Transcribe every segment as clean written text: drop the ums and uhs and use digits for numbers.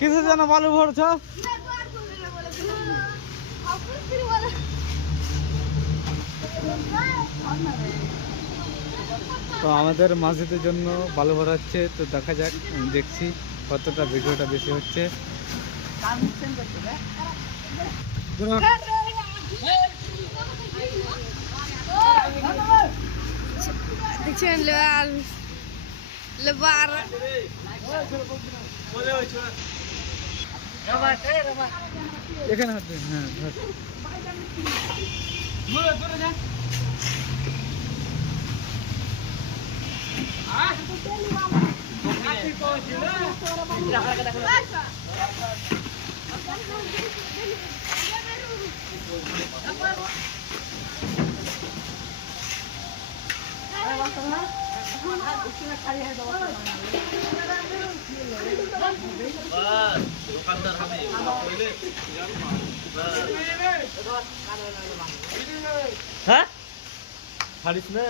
কিসের জন্য বালু ভরছ? তো আমাদের মসজিদের জন্য বালু ভরাচ্ছে, তো দেখা যাক, দেখছি কতটা ভিডিওটা বেশি হচ্ছে। এখানে হাত দিন, হ্যাঁ হ্যাঁ ছাড়িস না।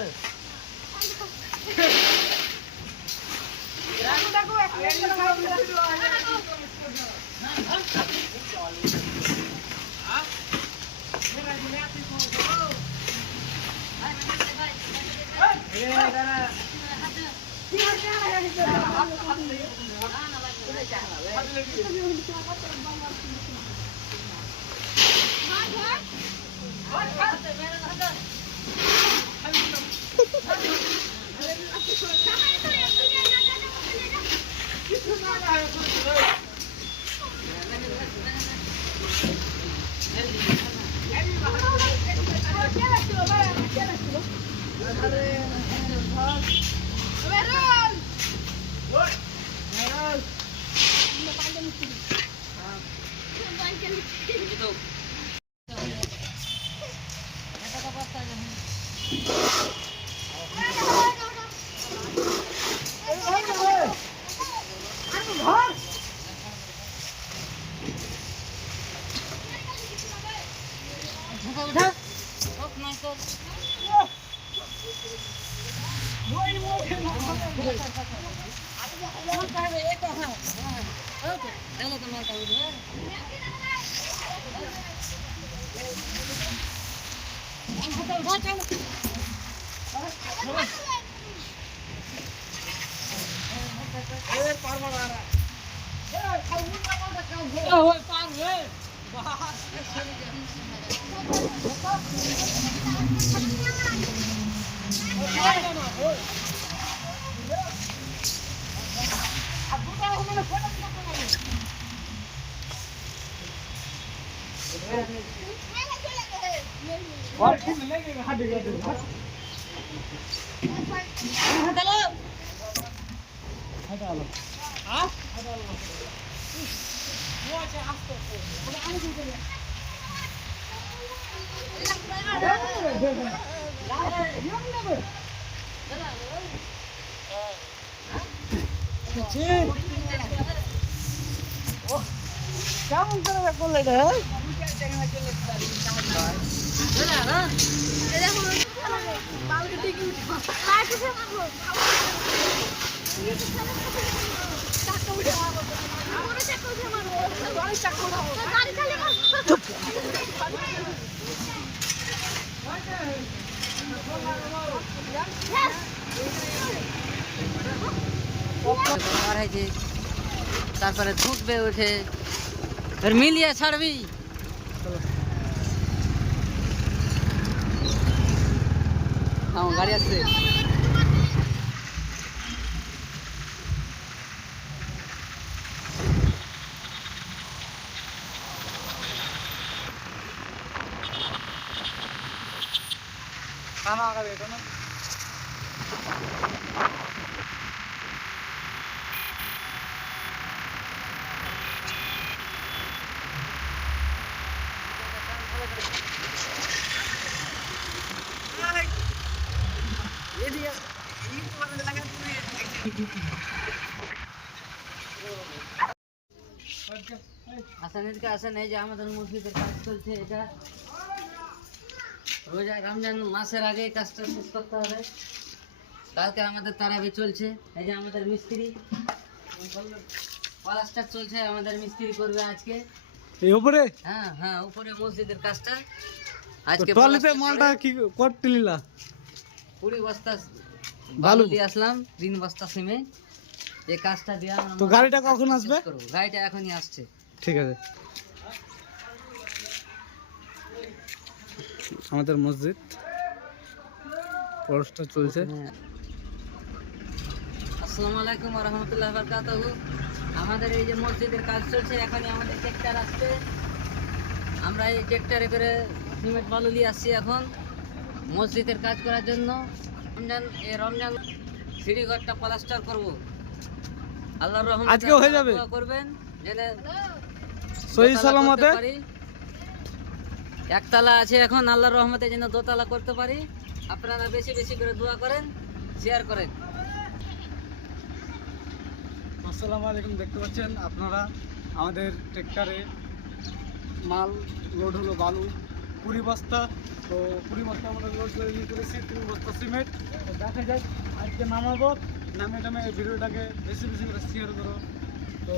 কেমন করে করলে এটা? তারপরে ঢুকবে উঠে মিলিয়ে ছাড়বি। গাড়ি আসছে। আসেন, এই যে আমাদের মসজিদের কাজ চলছে। এটা রোজা রমজান মাসের আগে কাজটা শেষ করতে হবে। কালকে আমাদের তারাবি চলছে। এই যে আমাদের মিস্ত্রি প্লাস্টার চলছে, আমাদের মিস্ত্রি করবে আজকে। এই উপরে হ্যাঁ হ্যাঁ, উপরে মসজিদের কাজটা তো আজকে ট্রলিতে প্লাস্টার মালটা করে কি করতে নিলা? 20 বস্তা বালু। বালু দিয়ে আসলাম, 3 বস্তা সিমেন্ট। এই কাজটা দিয়ে আমরা তো গাড়িটা কখন শেষ আসবে? করবো। গাড়িটা এখনই আসছে। ঠিক আছে। আমাদের মসজিদ পরশটা চলছে। আসসালামু আলাইকুম ওয়া রাহমাতুল্লাহি ওয়া বারাকাতুহু। আমাদের এই যে মসজিদের কাজ চলছে, এখানে আমাদের ট্রাক্টর আসছে। আমরা এই ট্রাক্টরে করে সিমেন্ট বালু নিয়ে আসছি এখন মসজিদের কাজ করার জন্য। রমজান সিঁড়িঘরটা প্লাস্টার করব। আল্লাহর রহমতে আজকেও হয়ে যাবে? দোয়া করবেন যেন সহি দোতলা সালামতে করতে পারি। একতলা আছে এখন, আল্লাহর রহমতে যেন দোতলা করতে পারি। আপনারা বেশি বেশি করে দোয়া করেন, শেয়ার করেন। আসসালামু আলাইকুম। দেখতে পাচ্ছেন আপনারা আমাদের ট্রেক্টরে মাল লোড হলো বালু 20 বস্তা। তো 20 বস্তা আমরা লোড করে নিয়ে চলেছি, 3 বস্তা সিমেন্ট। তো দেখা যাক আজকে নামাবো, নামে এই ভিডিওটাকে বেশি বেশি করে শেয়ার করো। তো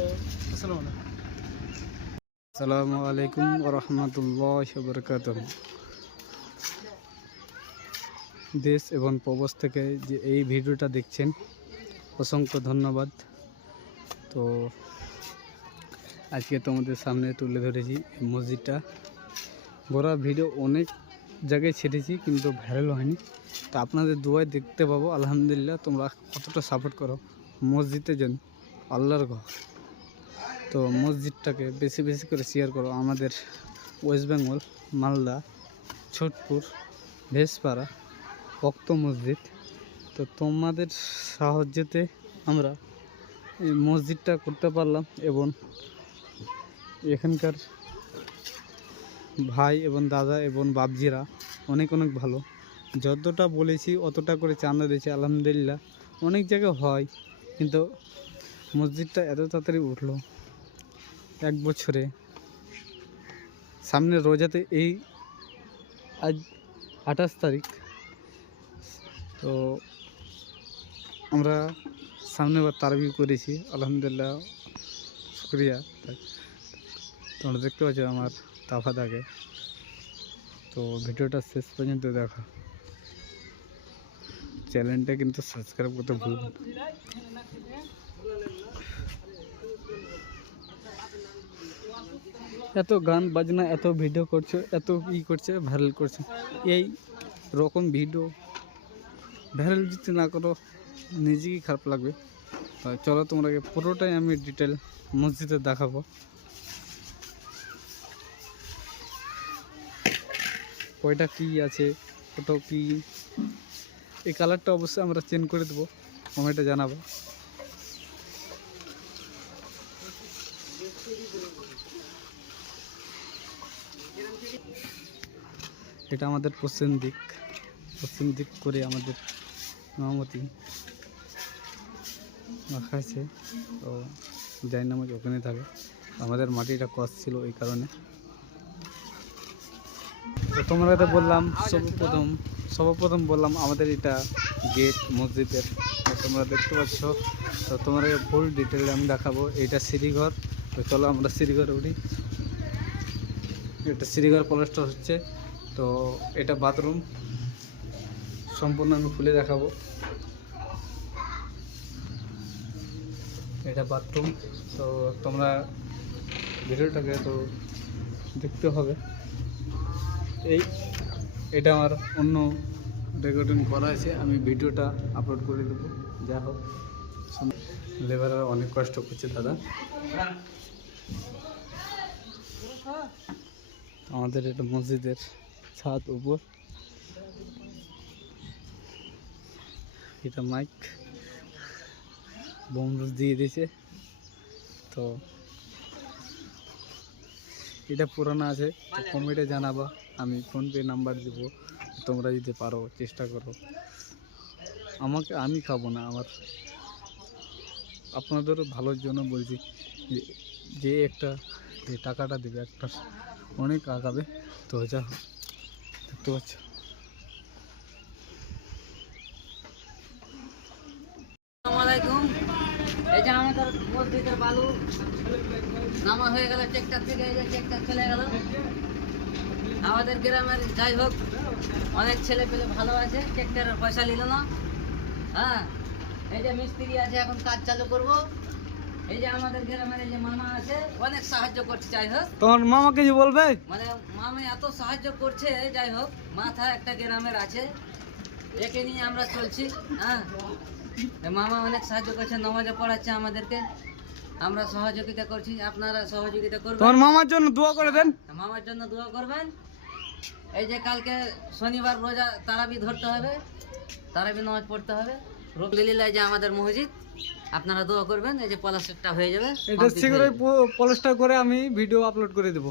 আসসালামু আলাইকুম ওয়া রাহমাতুল্লাহি ওয়া বারাকাতুহু। দেশ এবং প্রবাস থেকে যে এই ভিডিওটা দেখছেন অসংখ্য ধন্যবাদ। তো আজকে তোমাদের সামনে তুলে ধরেছি এই মসজিদটা। গোড়া ভিডিও অনেক জায়গায় ছেড়েছি কিন্তু ভাইরাল হয়নি। তো আপনাদের দোয়ায় দেখতে পাবো আলহামদুলিল্লাহ। তোমরা কতটা সাপোর্ট করো মসজিদের জন্য, আল্লাহর ঘর। তো মসজিদটাকে বেশি বেশি করে শেয়ার করো। আমাদের ওয়েস্ট বেঙ্গল মালদা ছোটপুর ভেসপাড়া ভক্ত মসজিদ। তো তোমাদের সাহায্যতে আমরা এই মসজিদটা করতে পারলাম এবং এখানকার ভাই এবং দাদা এবং বাবজিরা অনেক অনেক ভালো। যতটা বলেছি অতটা করে চাঁদা দিয়েছে আলহামদুলিল্লাহ। অনেক জায়গায় হয় কিন্তু মসজিদটা এত তাড়াতাড়ি উঠলো 1 বছরে। সামনে রোজাতে এই আজ 28 তারিখ। তো আমরা সামনেবার তারাবি করেছি আলহামদুলিল্লাহ, শুক্রিয়া। তোমরা দেখতে পাচ্ছ আমার তাফাদাকে। তো ভিডিওটা শেষ পর্যন্ত দেখা, চ্যানেলটা কিন্তু সাবস্ক্রাইব করতে ভুলবেন না। এত গান বাজনা, এত ভিডিও করছে, এত করছে, ভাইরাল করছে। এই রকম ভিডিও ভাইরাল যদি না করো নিজেকেই খারাপ লাগবে। চলো তোমরাকে পুরোটাই আমি ডিটেল মসজিদে দেখাবো। কয়টা কি আছে, ওটাও কি, এই কালারটা অবশ্যই আমরা চেঞ্জ করে দেবো, কমেন্টে জানাবো। এটা আমাদের পশ্চিম দিক করে আমাদের ইমামতি রাখা আছে। তো যাই নামাজ ওখানে থাকে। আমাদের মাটিটা কস ছিল এই কারণে। তো তোমরা তো বললাম সর্বপ্রথম বললাম আমাদের এটা গেট মসজিদের। তো তোমরা দেখতে পাচ্ছ। তো তোমরা ফুল ডিটেলে আমি দেখাবো। এটা সিঁড়িঘর। তো চলো আমরা সিঁড়িঘরে উঠি। এটা সিঁড়িঘর প্লাস্টার হচ্ছে। তো এটা বাথরুম, সম্পূর্ণ আমি খুলে দেখাবো। এটা বাথরুম। তো তোমরা ভিডিওটাকে তো দেখতে হবে। এটা আমার অন্য রেকর্ডিং করা আছে, আমি ভিডিওটা আপলোড করে দেবো। যা হোক, লেবাররা অনেক কষ্ট করছে দাদা। আমাদের এটা মসজিদের ছাদ উপর। এটা মাইক বোমরুজ দিয়ে দিয়েছে। তো এটা পুরানো আছে, কমেন্টে জানাবা। আমি ফোনপে নাম্বার দেবো, তোমরা যদি পারো চেষ্টা করো। আমি খাবো না, আপনাদেরও ভালোর জন্য বলছি। যে টাকাটা দেবে একটা অনেক আগাবে। তো যা দেখতে পাচ্ছ। আসসালামু আলাইকুম। এই যে আমাদের মসজিদের বালু নামা হয়ে গেল ট্রেক্টর থেকে, এই যে ট্রেক্টর চলে গেল। আমাদের গ্রামের যাই হোক অনেক ছেলে পেলে ভালো আছে, ট্রেক্টরের পয়সা নিল না। হ্যাঁ, এই যে মিস্ত্রি আছে, এখন কাজ চালু করব। এই যে আমাদের গ্রামের এই যে মামা আছে, অনেক সাহায্য করছে। যাই হোক তোমার মামাকে যে বলবে, মানে মামা এত সাহায্য করছে, যাই হোক মাথা একটা গ্রামের আছে, একে নিয়ে আমরা চলছি। হ্যাঁ, এই মামা অনেক সাহায্য করছে, নামাজে পড়াচ্ছে আমাদেরকে, আমরা সহযোগিতা করছি, আপনারা সহযোগিতা করবেন। তোমার মামার জন্য দোয়া করে দেন। মামার জন্য দোয়া করবেন। এই যে কালকে শনিবার রোজা তারাবি ধরতে হবে, তারাবি নামাজ পড়তে হবে। রোগলীলা যে আমাদের মসজিদ, আপনারা দোয়া করবেন। এই যে প্লাস্টারটা হয়ে যাবে, এটা complete হয়ে শীঘ্রই যাবে। পলিস্টার করে আমি ভিডিও আপলোড করে দেবো।